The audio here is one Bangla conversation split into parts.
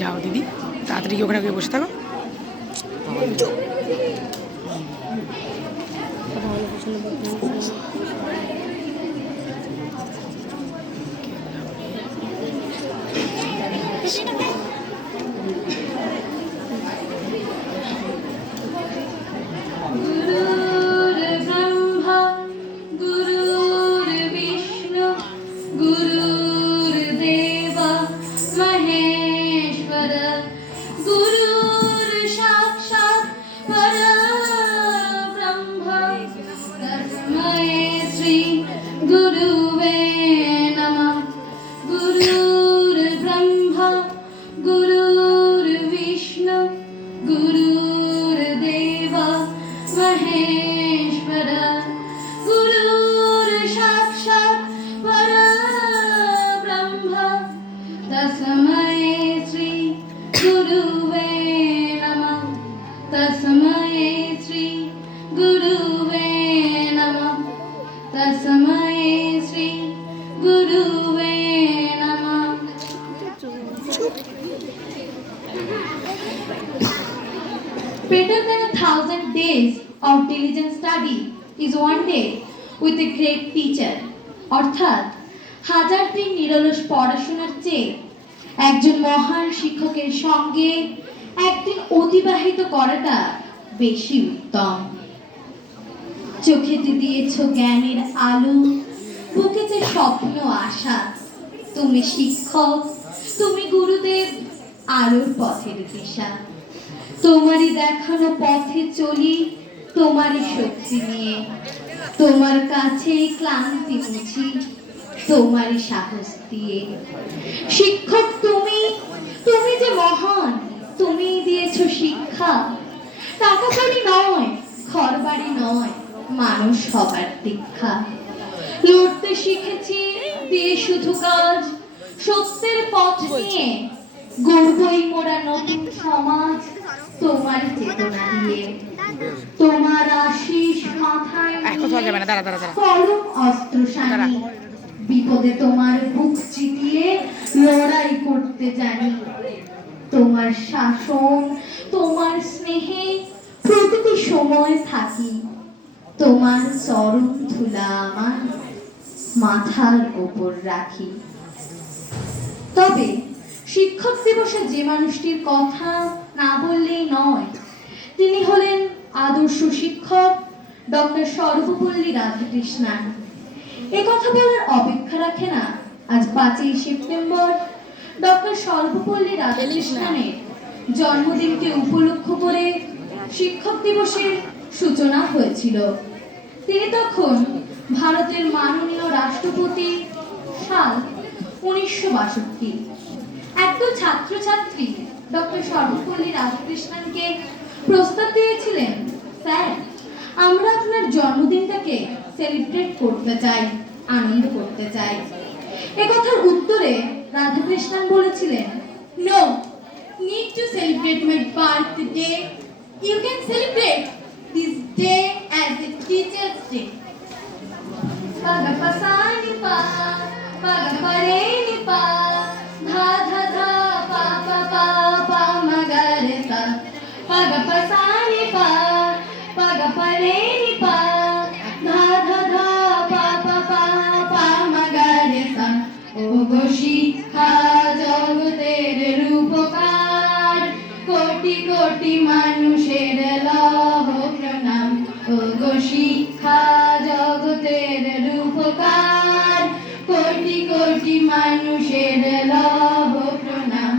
যাও দিদি, তাড়াতাড়ি কি ওখানে বসে থাকো। Better than 1,000 days of diligent study is one day with a great teacher. অর্থাৎ হাজার দিন নিরলস পড়াশোনার চেয়ে একজন মহান শিক্ষকের সঙ্গে একদিন অতিবাহিত করাটা বেশি উত্তম। চোখেতে দিয়েছো জ্ঞানের আলো, বুকেতে স্বপ্ন আশা। তুমি শিক্ষক, তুমি গুরুদেব, আলোর পথের দিশা। তোমারই দেখানো পথে চলি, তোমারই শক্তি নিয়ে। তোমার কাছে ক্লান্তি মুছি, তোমারই সাহস দিয়ে। শিক্ষক তুমি, তুমি যে মহান, তুমি দিয়েছো শিক্ষা। টাকা কড়ি নয়, ঘর বাড়ি নয়, মানুষ হবার দীক্ষা। লড়তে শিখেছি দিয়ে শুধু কাজ, সত্যের পথ নিয়ে গড়বই মোরা নতুন সমাজ। তোমার চেতনা দিয়ে, তোমার আশিস মাথায় কলম অস্ত্র সানি। বিপদে তোমার বুক চিতিয়ে লড়াই করতে জানি। তোমার শাসন, তোমার স্নেহে প্রতিটি সময় থাকি। তোমার চরণ ধুলা আমার মাথার ওপর রাখি। তবে শিক্ষক দিবসে যে মানুষটির কথা না বললেই নয়, তিনি হলেন আদর্শ শিক্ষক ডক্টর সর্বপল্লী রাধাকৃষ্ণন। এ কথা বলার অপেক্ষা রাখে না আজ 5ই সেপ্টেম্বর ডক্টর সর্বপল্লী রাধাকৃষ্ণনের জন্মদিনকে উপলক্ষ করে শিক্ষক দিবসের সূচনা হয়েছিল। তিনি তখন ভারতের মাননীয় রাষ্ট্রপতি, সাল 1962। একদল ছাত্রছাত্রী ডক্টর সর্বপল্লী রাধাকৃষ্ণনকে প্রস্তাব দিয়েছিলেন, স্যার আমরা আপনার জন্মদিনটাকে সেলিব্রেট করতে চাই, আনন্দ করতে চাই। এ কথার উত্তরে রাধাকৃষ্ণন বলেছিলেন, no, need to celebrate my birthday. You can celebrate this day as a teacher's day. Paga pa sa ni pa, paga pa re ni pa, dha dha dha pa pa pa pa ma ga re sa. Paga pa sa ni pa, paga pa re ni pa, dha dha dha pa pa pa pa ma ga re sa. ওগো শিক্ষা জগতের রূপকার, কোটি কোটি মানুষের লহ প্রণাম। ওগো শিক্ষা জগতের রূপকার, কোটি কোটি মানুষের লহ প্রণাম।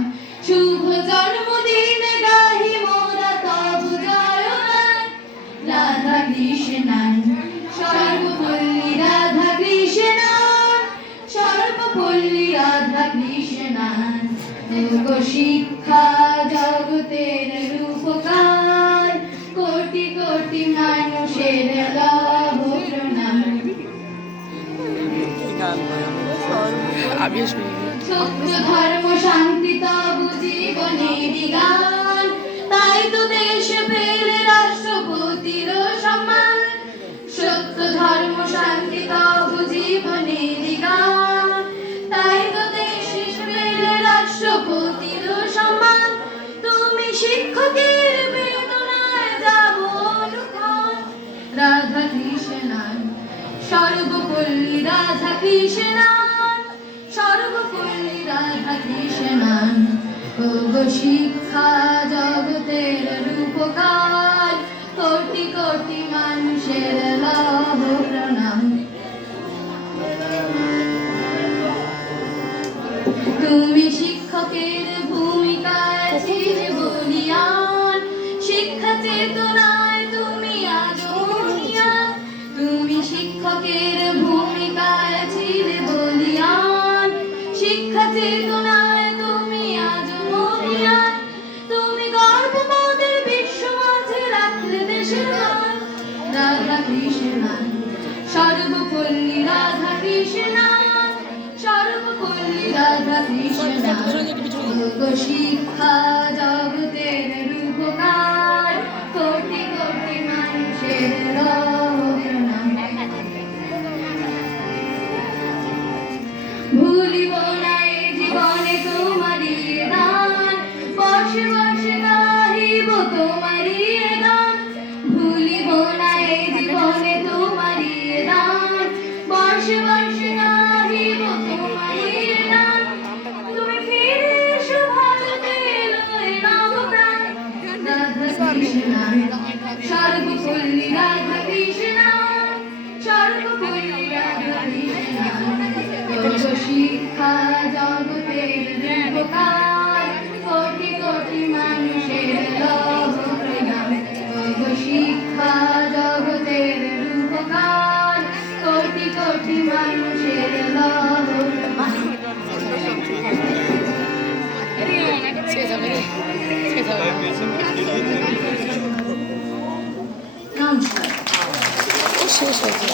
শুভ জন্মদিন গাহি মোরা তব জয়গান, রাধা কৃষ্ণন সর্বপল্লী রাধা কৃষ্ণন, সর্বপল্লী রাধা কৃষ্ণন। ওগো শিক্ষা জগতের রূপকার, কোটি কোটি মানুষের লহ প্রণাম। সত্য ধর্ম শান্তি তব জীবনের গান, তাই তো দেশ পেলে রাষ্ট্রপতির সম্মান। সত্য ধর্ম শান্তি তব জীবনের গান, সর্বপল্লী রাধা কৃষ্ণান, সর্বপল্লী রাধা কৃষ্ণান। ওগো শিক্ষা জগতের রূপকার, কোটি কোটি মানুষের লহ প্রণাম। তুমি শিক্ষকের ভূমিকায় ছিলে বলিয়ান, শিক্ষা চেতনায় তুমি আজ মহিয়ান। তুমি শিক্ষকের ভূমিকায় ছিলে বলিয়ান, শিক্ষা চেতনায় তুমি আজ মহিয়ান। তুমি গর্ববোধের বিশ্ব মাঝে রাখলে দেশের মান। রাধা কৃষ্ণান, সর্বপল্লী রাধা কৃষ্ণান, সর্বপল্লী রাধা কৃষ্ণান। ওগো শিক্ষা জগতের রূপকার, কোটি কোটি মানুষের লহ প্রণাম। ভুলিব না এ জীবনে তোমারি দান, বর্ষে বর্ষে গাহিব তোমারি গান। ভুলিব না এ জীবনে তোমারি দান, বর্ষে বর্ষে গাহিব তোমারি গান। তুমি ফিরে এসো ভারতে লয়ে নবপ্রাণ। রাধা কৃষ্ণান, সর্বপল্লী রাধা কৃষ্ণান, সর্বপল্লী রাধা কৃষ্ণান। ওগো শিক্ষা জগতের রূপকার, কোটি কোটি মানুষের লহ প্রণাম। ওগো শিক্ষা জগতের রূপকার, কোটি কোটি মানুষের লহ প্রণাম। নমস্কার। শেষ হয়েছে।